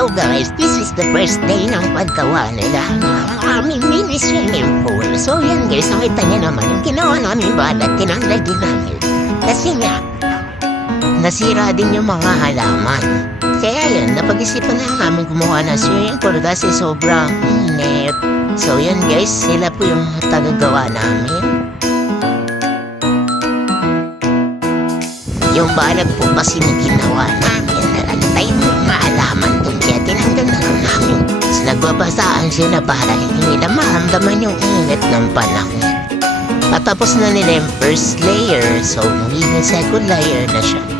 Hello guys, this is the first day ng paggawa nila ng aming mini swimming pool. So yan guys, nakita niyo naman yung ginawa namin balat, tinanggal din namin. Kasi nga, nasira din yung mga halaman. Kaya yun, napag-isipan na namin gumawa ng swimming pool kasi sobrang init. So yan guys, sila po yung tagagawa namin. Yung balat po kasi na ginawa namin, Tapos nagbabasaan sila para hindi nila maramdaman yung init ng panahon. At tapos na nila yung first layer, so magiging second layer na siya.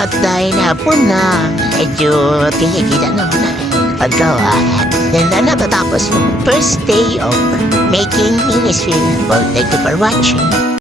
At dahil na po na medyo tinigilan na muna paggawa. Na natatapos yung first day of making mini swimming pool. Thank you for watching.